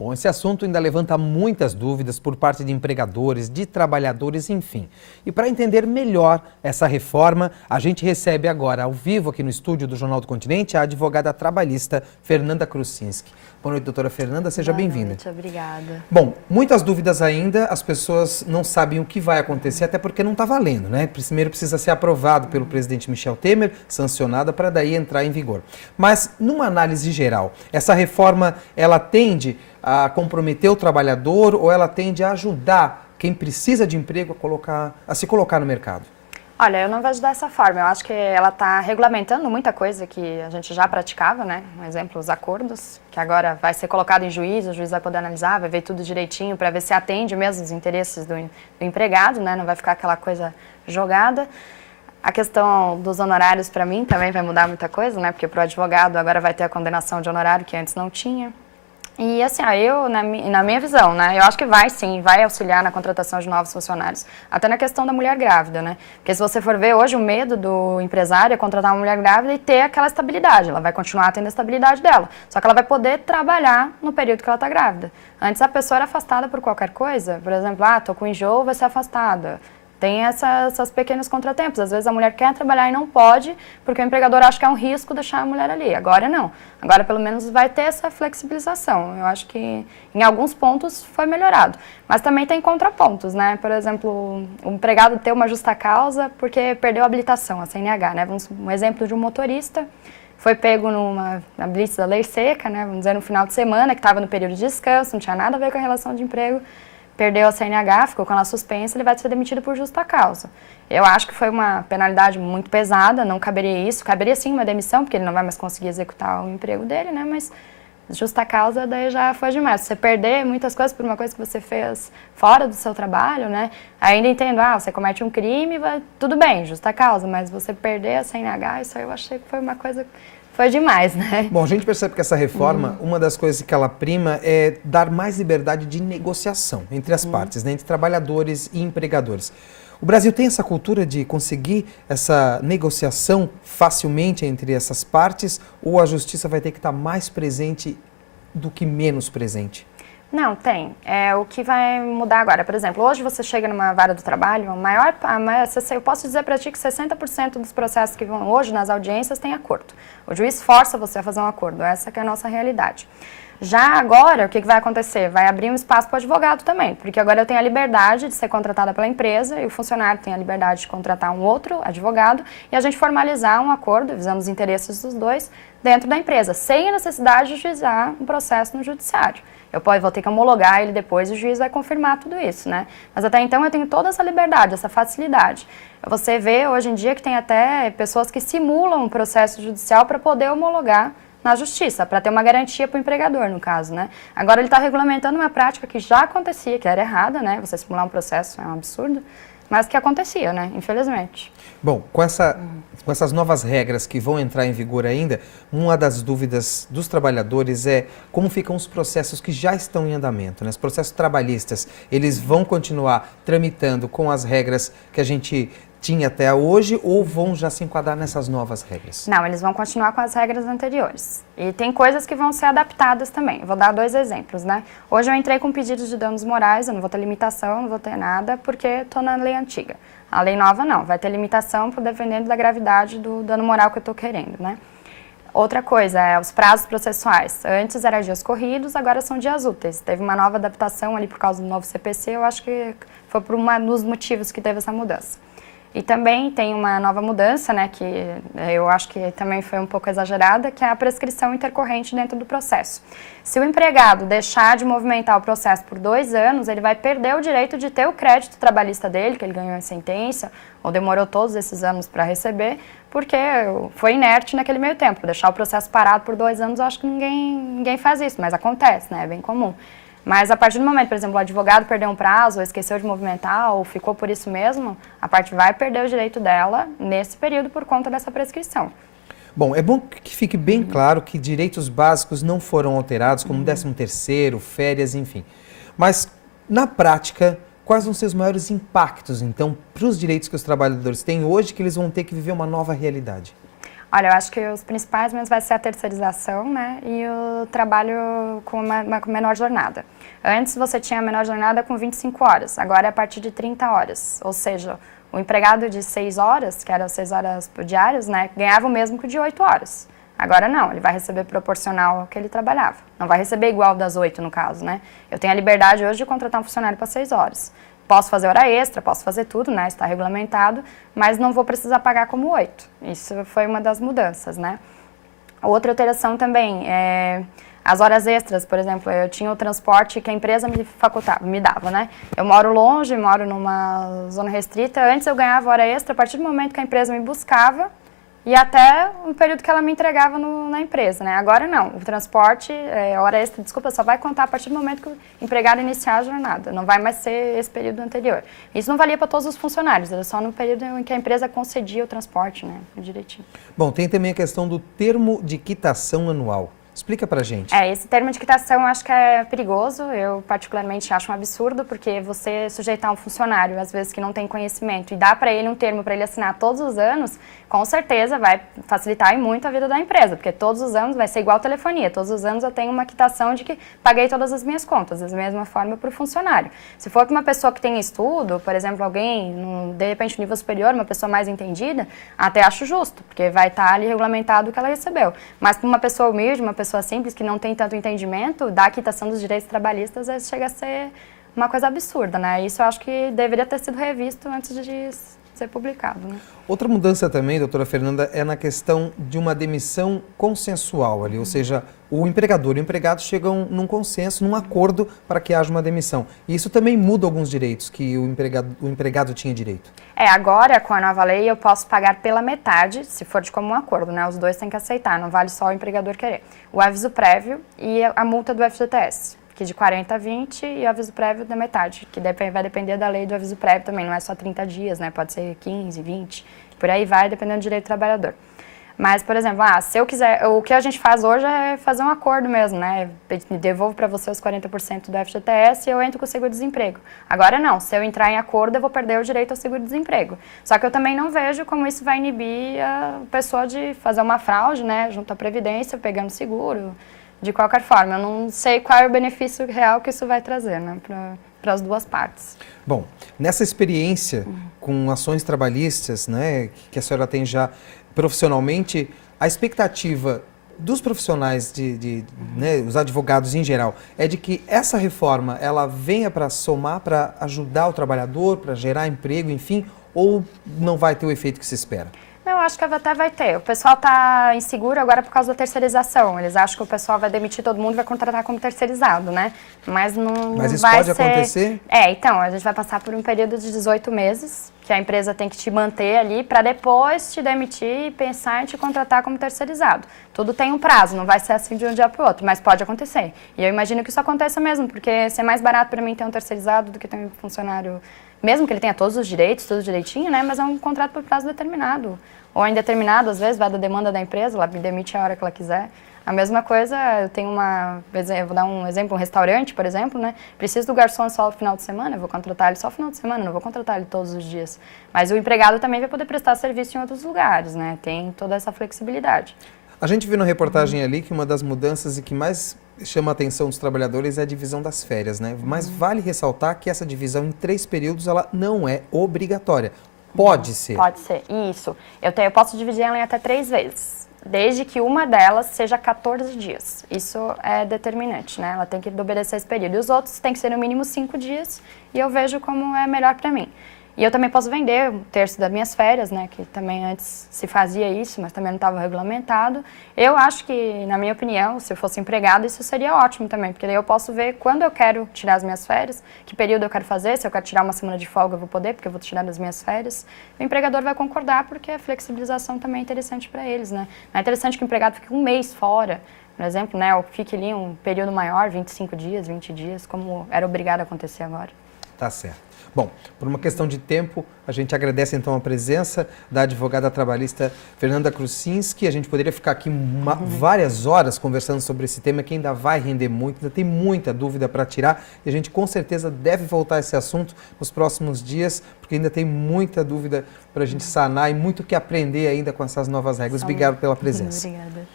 Bom, esse assunto ainda levanta muitas dúvidas por parte de empregadores, de trabalhadores, enfim. E para entender melhor essa reforma, a gente recebe agora, ao vivo aqui no estúdio do Jornal do Continente, a advogada trabalhista Fernanda Kruczynski. Boa noite, doutora Fernanda, seja bem-vinda. Boa noite, obrigada. Bom, muitas dúvidas ainda, as pessoas não sabem o que vai acontecer, até porque não está valendo, né? Primeiro precisa ser aprovado pelo presidente Michel Temer, sancionada para daí entrar em vigor. Mas, numa análise geral, essa reforma, ela tende a comprometer o trabalhador ou ela tende a ajudar quem precisa de emprego a se colocar no mercado? Olha, eu não vejo dessa forma. Eu acho que ela está regulamentando muita coisa que a gente já praticava, né? Um exemplo, os acordos, que agora vai ser colocado em juízo, o juiz vai poder analisar, vai ver tudo direitinho para ver se atende mesmo os interesses do empregado, né? Não vai ficar aquela coisa jogada. A questão dos honorários, para mim, também vai mudar muita coisa, né? Porque para o advogado agora vai ter a condenação de honorário que antes não tinha. E assim, na minha visão, né, eu acho que vai auxiliar na contratação de novos funcionários. Até na questão da mulher grávida, né? Porque se você for ver hoje, o medo do empresário é contratar uma mulher grávida e ter aquela estabilidade. Ela vai continuar tendo a estabilidade dela. Só que ela vai poder trabalhar no período que ela está grávida. Antes a pessoa era afastada por qualquer coisa. Por exemplo, tô com enjoo, vai ser afastada. Tem essas pequenos contratempos. Às vezes a mulher quer trabalhar e não pode, porque o empregador acha que é um risco deixar a mulher ali. Agora não. Agora pelo menos vai ter essa flexibilização. Eu acho que em alguns pontos foi melhorado. Mas também tem contrapontos, né? Por exemplo, o empregado ter uma justa causa porque perdeu a habilitação, a CNH, né? Um exemplo de um motorista. Foi pego na blitz da lei seca, né? Vamos dizer, no final de semana, que estava no período de descanso, não tinha nada a ver com a relação de emprego. Perdeu a CNH, ficou com ela suspensa, ele vai ser demitido por justa causa. Eu acho que foi uma penalidade muito pesada, não caberia isso. Caberia sim uma demissão, porque ele não vai mais conseguir executar o emprego dele, né? Mas justa causa daí já foi demais. Você perder muitas coisas por uma coisa que você fez fora do seu trabalho, né? Ainda entendo, você comete um crime, tudo bem, justa causa, mas você perder a CNH, isso aí eu achei que foi uma coisa... Foi demais, né? Bom, a gente percebe que essa reforma, uma das coisas que ela prima é dar mais liberdade de negociação entre as partes, né? Entre trabalhadores e empregadores. O Brasil tem essa cultura de conseguir essa negociação facilmente entre essas partes ou a justiça vai ter que estar mais presente do que menos presente? Não, tem. O que vai mudar agora, por exemplo, hoje você chega numa vara do trabalho, eu posso dizer para ti que 60% dos processos que vão hoje nas audiências tem acordo. O juiz força você a fazer um acordo, essa que é a nossa realidade. Já agora, o que vai acontecer? Vai abrir um espaço para o advogado também, porque agora eu tenho a liberdade de ser contratada pela empresa e o funcionário tem a liberdade de contratar um outro advogado e a gente formalizar um acordo, visando os interesses dos dois, dentro da empresa, sem a necessidade de juizar um processo no judiciário. Eu vou ter que homologar ele depois e o juiz vai confirmar tudo isso, né? Mas até então eu tenho toda essa liberdade, essa facilidade. Você vê hoje em dia que tem até pessoas que simulam um processo judicial para poder homologar na justiça, para ter uma garantia para o empregador, no caso, né? Agora ele está regulamentando uma prática que já acontecia, que era errada, né? Você simular um processo é um absurdo, mas que acontecia, né? Infelizmente. Bom, com essas novas regras que vão entrar em vigor ainda, uma das dúvidas dos trabalhadores é como ficam os processos que já estão em andamento, né? Os processos trabalhistas, eles vão continuar tramitando com as regras que a gente tinha até hoje ou vão já se enquadrar nessas novas regras? Não, eles vão continuar com as regras anteriores. E tem coisas que vão ser adaptadas também. Eu vou dar 2 exemplos, né? Hoje eu entrei com pedidos de danos morais, eu não vou ter limitação, não vou ter nada, porque estou na lei antiga. A lei nova não, vai ter limitação dependendo da gravidade do dano moral que eu estou querendo, né? Outra coisa é os prazos processuais. Antes eram dias corridos, agora são dias úteis. Teve uma nova adaptação ali por causa do novo CPC, eu acho que foi por um dos motivos que teve essa mudança. E também tem uma nova mudança, né, que eu acho que também foi um pouco exagerada, que é a prescrição intercorrente dentro do processo. Se o empregado deixar de movimentar o processo por 2 anos, ele vai perder o direito de ter o crédito trabalhista dele, que ele ganhou em sentença, ou demorou todos esses anos para receber, porque foi inerte naquele meio tempo. Deixar o processo parado por 2 anos, eu acho que ninguém faz isso, mas acontece, né, é bem comum. Mas a partir do momento, por exemplo, o advogado perdeu um prazo, ou esqueceu de movimentar, ou ficou por isso mesmo, a parte vai perder o direito dela nesse período por conta dessa prescrição. Bom, é bom que fique bem claro que direitos básicos não foram alterados, como 13º, férias, enfim. Mas, na prática, quais vão ser os maiores impactos, então, para os direitos que os trabalhadores têm hoje, que eles vão ter que viver uma nova realidade? Olha, eu acho que os principais mesmo vai ser a terceirização, né, e o trabalho com uma menor jornada. Antes você tinha a menor jornada com 25 horas, agora é a partir de 30 horas. Ou seja, o empregado de 6 horas, que eram 6 horas por diários, né, ganhava o mesmo que o de 8 horas. Agora não, ele vai receber proporcional ao que ele trabalhava. Não vai receber igual das 8 no caso, né. Eu tenho a liberdade hoje de contratar um funcionário para 6 horas. Posso fazer hora extra, posso fazer tudo, né, está regulamentado, mas não vou precisar pagar como 8. Isso foi uma das mudanças, né. Outra alteração também é as horas extras, por exemplo, eu tinha o transporte que a empresa me dava, né. Eu moro longe, moro numa zona restrita, antes eu ganhava hora extra a partir do momento que a empresa me buscava e até o período que ela me entregava na empresa, né? Agora não, o transporte, hora extra, desculpa, só vai contar a partir do momento que o empregado iniciar a jornada, não vai mais ser esse período anterior. Isso não valia para todos os funcionários, era só no período em que a empresa concedia o transporte, né, direitinho. Bom, tem também a questão do termo de quitação anual. Explica pra gente. Esse termo de quitação eu acho que é perigoso, eu particularmente acho um absurdo, porque você sujeitar um funcionário, às vezes que não tem conhecimento, e dar para ele um termo para ele assinar todos os anos, com certeza vai facilitar muito a vida da empresa, porque todos os anos vai ser igual telefonia, todos os anos eu tenho uma quitação de que paguei todas as minhas contas, da mesma forma para o funcionário. Se for para uma pessoa que tem estudo, por exemplo, alguém, de repente, nível superior, uma pessoa mais entendida, até acho justo, porque vai estar ali regulamentado o que ela recebeu. Mas para uma pessoa humilde, uma pessoa simples, que não tem tanto entendimento, da quitação dos direitos trabalhistas, chega a ser uma coisa absurda, né? Isso eu acho que deveria ter sido revisto antes de ser publicado, né? Outra mudança também, doutora Fernanda, é na questão de uma demissão consensual ali, ou seja, o empregador e o empregado chegam num consenso, num acordo para que haja uma demissão. E isso também muda alguns direitos que o empregado tinha direito. Agora, com a nova lei, eu posso pagar pela metade, se for de comum acordo, né? Os dois têm que aceitar, não vale só o empregador querer. O aviso prévio e a multa do FGTS, que de 40 a 20, e o aviso prévio da metade, que vai depender da lei do aviso prévio também, não é só 30 dias, né? Pode ser 15, 20, por aí vai, dependendo do direito do trabalhador. Mas, por exemplo, se eu quiser, o que a gente faz hoje é fazer um acordo mesmo, né? Devolvo para você os 40% do FGTS e eu entro com o seguro-desemprego. Agora não, se eu entrar em acordo, eu vou perder o direito ao seguro-desemprego. Só que eu também não vejo como isso vai inibir a pessoa de fazer uma fraude, né? Junto à Previdência, pegando seguro, de qualquer forma. Eu não sei qual é o benefício real que isso vai trazer, né? Para as duas partes. Bom, nessa experiência com ações trabalhistas, né, que a senhora tem já profissionalmente, a expectativa dos profissionais, né, os advogados em geral, é de que essa reforma ela venha para somar, para ajudar o trabalhador, para gerar emprego, enfim, ou não vai ter o efeito que se espera? Eu acho que até vai ter. O pessoal está inseguro agora por causa da terceirização. Eles acham que o pessoal vai demitir todo mundo e vai contratar como terceirizado, né? Mas não Mas isso vai pode ser... acontecer? Então, a gente vai passar por um período de 18 meses, que a empresa tem que te manter ali para depois te demitir e pensar em te contratar como terceirizado. Tudo tem um prazo, não vai ser assim de um dia para o outro, mas pode acontecer. E eu imagino que isso aconteça mesmo, porque ser mais barato para mim ter um terceirizado do que ter um funcionário, mesmo que ele tenha todos os direitos, tudo direitinho, né? Mas é um contrato por prazo determinado. Ou indeterminado, às vezes, vai da demanda da empresa, ela me demite a hora que ela quiser. A mesma coisa, eu tenho eu vou dar um exemplo, um restaurante, por exemplo, né? Preciso do garçom só no final de semana, eu vou contratar ele só no final de semana, não vou contratar ele todos os dias. Mas o empregado também vai poder prestar serviço em outros lugares, né? Tem toda essa flexibilidade. A gente viu na reportagem ali que uma das mudanças e que mais chama a atenção dos trabalhadores é a divisão das férias, né? Mas vale ressaltar que essa divisão em 3 períodos, ela não é obrigatória. Pode ser. Pode ser, isso. Eu posso dividir ela em até 3 vezes, desde que uma delas seja 14 dias. Isso é determinante, né? Ela tem que obedecer esse período. E os outros têm que ser no mínimo 5 dias e eu vejo como é melhor para mim. E eu também posso vender 1/3 das minhas férias, né, que também antes se fazia isso, mas também não estava regulamentado. Eu acho que, na minha opinião, se eu fosse empregada, isso seria ótimo também, porque daí eu posso ver quando eu quero tirar as minhas férias, que período eu quero fazer, se eu quero tirar uma semana de folga eu vou poder, porque eu vou tirar das minhas férias. O empregador vai concordar, porque a flexibilização também é interessante para eles, né. Não é interessante que o empregado fique 1 mês fora, por exemplo, né, ou fique ali um período maior, 25 dias, 20 dias, como era obrigado a acontecer agora. Tá certo. Bom, por uma questão de tempo, a gente agradece então a presença da advogada trabalhista Fernanda Kruczynski. A gente poderia ficar aqui várias horas conversando sobre esse tema que ainda vai render muito, ainda tem muita dúvida para tirar e a gente com certeza deve voltar a esse assunto nos próximos dias, porque ainda tem muita dúvida para a gente sanar e muito o que aprender ainda com essas novas regras. Obrigado pela presença. Obrigada.